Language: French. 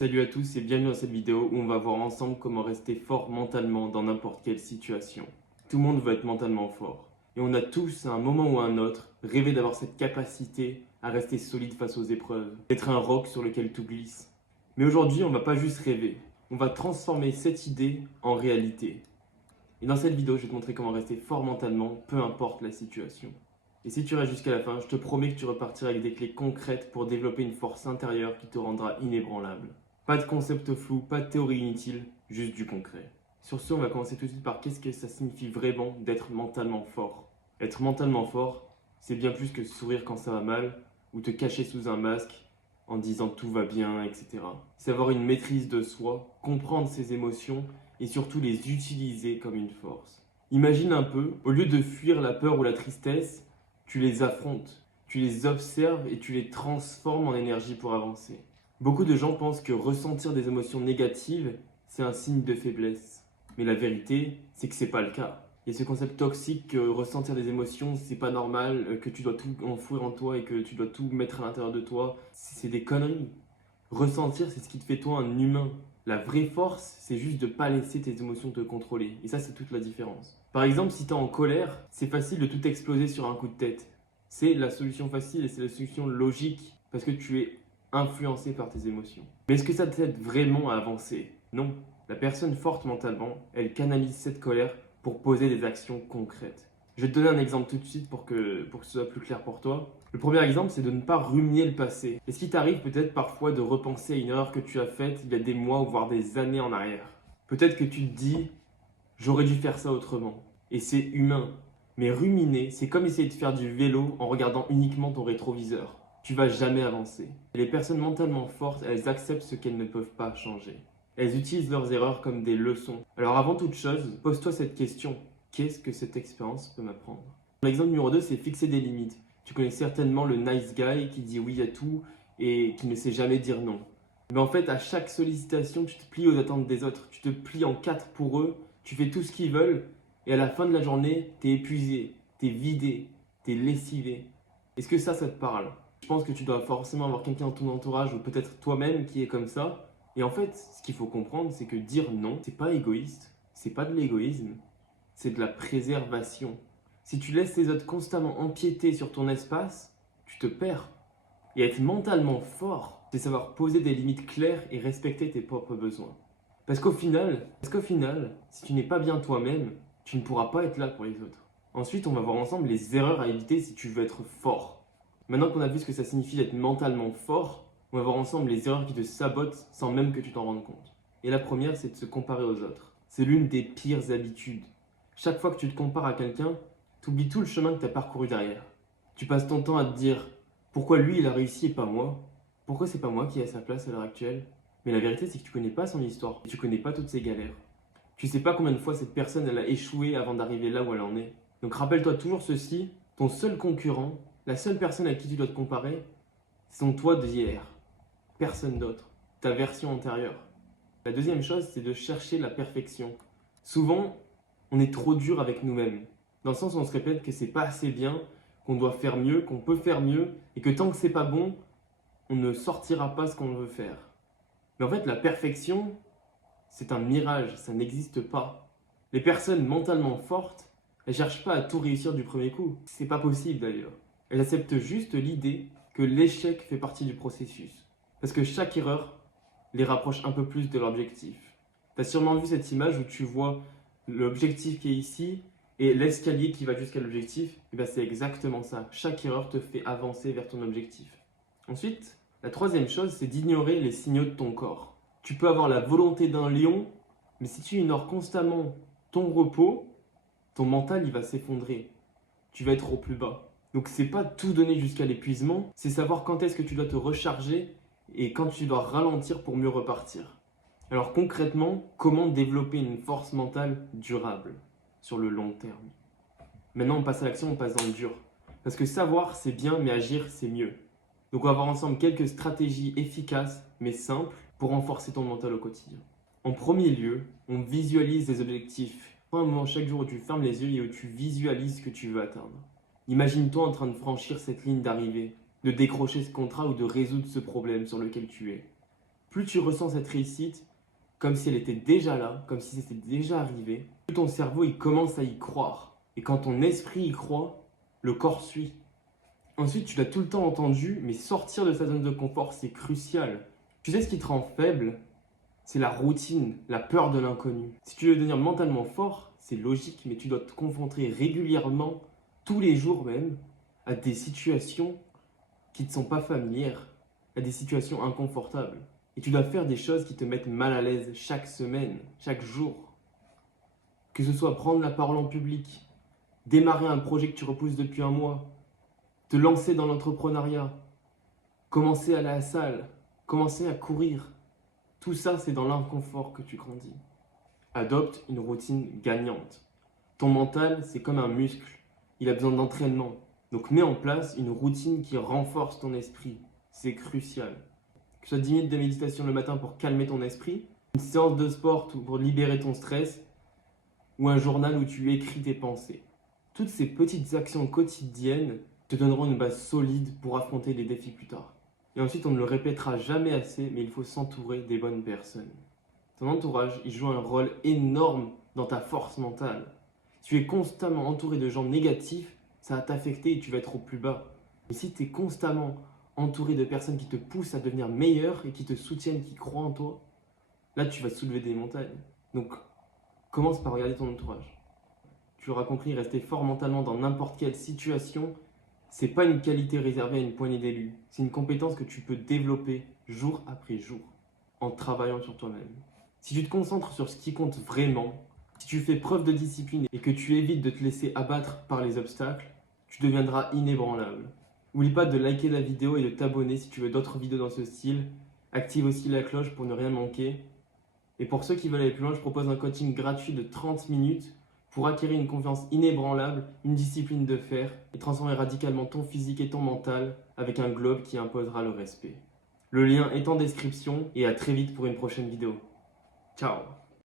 Salut à tous et bienvenue dans cette vidéo où on va voir ensemble comment rester fort mentalement dans n'importe quelle situation. Tout le monde veut être mentalement fort. Et on a tous, à un moment ou à un autre, rêvé d'avoir cette capacité à rester solide face aux épreuves, d'être un roc sur lequel tout glisse. Mais aujourd'hui, on va pas juste rêver, on va transformer cette idée en réalité. Et dans cette vidéo, je vais te montrer comment rester fort mentalement, peu importe la situation. Et si tu restes jusqu'à la fin, je te promets que tu repartiras avec des clés concrètes pour développer une force intérieure qui te rendra inébranlable. Pas de concept flou, pas de théorie inutile, juste du concret. Sur ce, on va commencer tout de suite par qu'est-ce que ça signifie vraiment d'être mentalement fort. Être mentalement fort, c'est bien plus que sourire quand ça va mal ou te cacher sous un masque en disant tout va bien, etc. C'est avoir une maîtrise de soi, comprendre ses émotions et surtout les utiliser comme une force. Imagine un peu, au lieu de fuir la peur ou la tristesse, tu les affrontes, tu les observes et tu les transformes en énergie pour avancer. Beaucoup de gens pensent que ressentir des émotions négatives, c'est un signe de faiblesse. Mais la vérité, c'est que c'est pas le cas. Il y a ce concept toxique que ressentir des émotions, c'est pas normal, que tu dois tout enfouir en toi et que tu dois tout mettre à l'intérieur de toi. C'est des conneries. Ressentir, c'est ce qui te fait toi un humain. La vraie force, c'est juste de pas laisser tes émotions te contrôler. Et ça, c'est toute la différence. Par exemple, si tu es en colère, c'est facile de tout exploser sur un coup de tête. C'est la solution facile et c'est la solution logique parce que tu es influencé par tes émotions. Mais est-ce que ça t'aide vraiment à avancer? Non. La personne forte mentalement, elle canalise cette colère pour poser des actions concrètes. Je vais te donner un exemple tout de suite pour que ce soit plus clair pour toi. Le premier exemple, c'est de ne pas ruminer le passé. Est-ce qu'il t'arrive peut-être parfois de repenser à une erreur que tu as faite il y a des mois ou voire des années en arrière? Peut-être que tu te dis, j'aurais dû faire ça autrement. Et c'est humain. Mais ruminer, c'est comme essayer de faire du vélo en regardant uniquement ton rétroviseur. Tu vas jamais avancer. Et les personnes mentalement fortes, elles acceptent ce qu'elles ne peuvent pas changer. Elles utilisent leurs erreurs comme des leçons. Alors avant toute chose, pose-toi cette question. Qu'est-ce que cette expérience peut m'apprendre? L'exemple numéro 2, c'est fixer des limites. Tu connais certainement le nice guy qui dit oui à tout et qui ne sait jamais dire non. Mais en fait, à chaque sollicitation, tu te plies aux attentes des autres. Tu te plies en quatre pour eux, tu fais tout ce qu'ils veulent et à la fin de la journée, t'es épuisé, t'es vidé, t'es lessivé. Est-ce que ça te parle? Je pense que tu dois forcément avoir quelqu'un dans ton entourage ou peut-être toi-même qui est comme ça. Et en fait, ce qu'il faut comprendre, c'est que dire non, c'est pas égoïste, c'est pas de l'égoïsme, c'est de la préservation. Si tu laisses les autres constamment empiéter sur ton espace, tu te perds. Et être mentalement fort, c'est savoir poser des limites claires et respecter tes propres besoins. Parce qu'au final, si tu n'es pas bien toi-même, tu ne pourras pas être là pour les autres. Ensuite, on va voir ensemble les erreurs à éviter si tu veux être fort. Maintenant qu'on a vu ce que ça signifie d'être mentalement fort, on va voir ensemble les erreurs qui te sabotent sans même que tu t'en rendes compte. Et la première, c'est de se comparer aux autres. C'est l'une des pires habitudes. Chaque fois que tu te compares à quelqu'un, tu oublies tout le chemin que tu as parcouru derrière. Tu passes ton temps à te dire pourquoi lui il a réussi et pas moi? Pourquoi c'est pas moi qui ai sa place à l'heure actuelle? Mais la vérité, c'est que tu connais pas son histoire. Tu connais pas toutes ses galères. Tu sais pas combien de fois cette personne elle a échoué avant d'arriver là où elle en est. Donc rappelle-toi toujours ceci, ton seul concurrent, la seule personne à qui tu dois te comparer, c'est ton toi d'hier. Personne d'autre. Ta version antérieure. La deuxième chose, c'est de chercher la perfection. Souvent, on est trop dur avec nous-mêmes. Dans le sens où on se répète que c'est pas assez bien, qu'on doit faire mieux, qu'on peut faire mieux, et que tant que c'est pas bon, on ne sortira pas ce qu'on veut faire. Mais en fait, la perfection, c'est un mirage, ça n'existe pas. Les personnes mentalement fortes, elles cherchent pas à tout réussir du premier coup. C'est pas possible d'ailleurs. Elles acceptent juste l'idée que l'échec fait partie du processus. Parce que chaque erreur les rapproche un peu plus de l'objectif. Tu as sûrement vu cette image où tu vois l'objectif qui est ici et l'escalier qui va jusqu'à l'objectif. Et bien c'est exactement ça. Chaque erreur te fait avancer vers ton objectif. Ensuite, la troisième chose, c'est d'ignorer les signaux de ton corps. Tu peux avoir la volonté d'un lion, mais si tu ignores constamment ton repos, ton mental il va s'effondrer. Tu vas être au plus bas. Donc c'est pas tout donner jusqu'à l'épuisement, c'est savoir quand est-ce que tu dois te recharger et quand tu dois ralentir pour mieux repartir. Alors concrètement, comment développer une force mentale durable sur le long terme? Maintenant on passe à l'action, on passe dans le dur. Parce que savoir c'est bien, mais agir c'est mieux. Donc on va voir ensemble quelques stratégies efficaces mais simples pour renforcer ton mental au quotidien. En premier lieu, on visualise des objectifs. Prends un moment chaque jour où tu fermes les yeux et où tu visualises ce que tu veux atteindre. Imagine-toi en train de franchir cette ligne d'arrivée, de décrocher ce contrat ou de résoudre ce problème sur lequel tu es. Plus tu ressens cette réussite comme si elle était déjà là, comme si c'était déjà arrivé, plus ton cerveau il commence à y croire. Et quand ton esprit y croit, le corps suit. Ensuite, tu l'as tout le temps entendu, mais sortir de sa zone de confort, c'est crucial. Tu sais ce qui te rend faible? C'est la routine, la peur de l'inconnu. Si tu veux devenir mentalement fort, c'est logique, mais tu dois te confronter régulièrement, tous les jours même, à des situations qui ne te sont pas familières, à des situations inconfortables. Et tu dois faire des choses qui te mettent mal à l'aise chaque semaine, chaque jour. Que ce soit prendre la parole en public, démarrer un projet que tu repousses depuis un mois, te lancer dans l'entrepreneuriat, commencer à aller à la salle, commencer à courir. Tout ça, c'est dans l'inconfort que tu grandis. Adopte une routine gagnante. Ton mental, c'est comme un muscle. Il a besoin d'entraînement. Donc mets en place une routine qui renforce ton esprit. C'est crucial. Que ce soit 10 minutes de méditation le matin pour calmer ton esprit, une séance de sport pour libérer ton stress, ou un journal où tu écris tes pensées. Toutes ces petites actions quotidiennes te donneront une base solide pour affronter les défis plus tard. Et ensuite, on ne le répétera jamais assez, mais il faut s'entourer des bonnes personnes. Ton entourage, il joue un rôle énorme dans ta force mentale. Si tu es constamment entouré de gens négatifs, ça va t'affecter et tu vas être au plus bas. Mais si tu es constamment entouré de personnes qui te poussent à devenir meilleur et qui te soutiennent, qui croient en toi, là tu vas soulever des montagnes. Donc, commence par regarder ton entourage. Tu l'auras compris, rester fort mentalement dans n'importe quelle situation, c'est pas une qualité réservée à une poignée d'élus. C'est une compétence que tu peux développer jour après jour, en travaillant sur toi-même. Si tu te concentres sur ce qui compte vraiment, si tu fais preuve de discipline et que tu évites de te laisser abattre par les obstacles, tu deviendras inébranlable. N'oublie pas de liker la vidéo et de t'abonner si tu veux d'autres vidéos dans ce style. Active aussi la cloche pour ne rien manquer. Et pour ceux qui veulent aller plus loin, je propose un coaching gratuit de 30 minutes pour acquérir une confiance inébranlable, une discipline de fer et transformer radicalement ton physique et ton mental avec un globe qui imposera le respect. Le lien est en description et à très vite pour une prochaine vidéo. Ciao!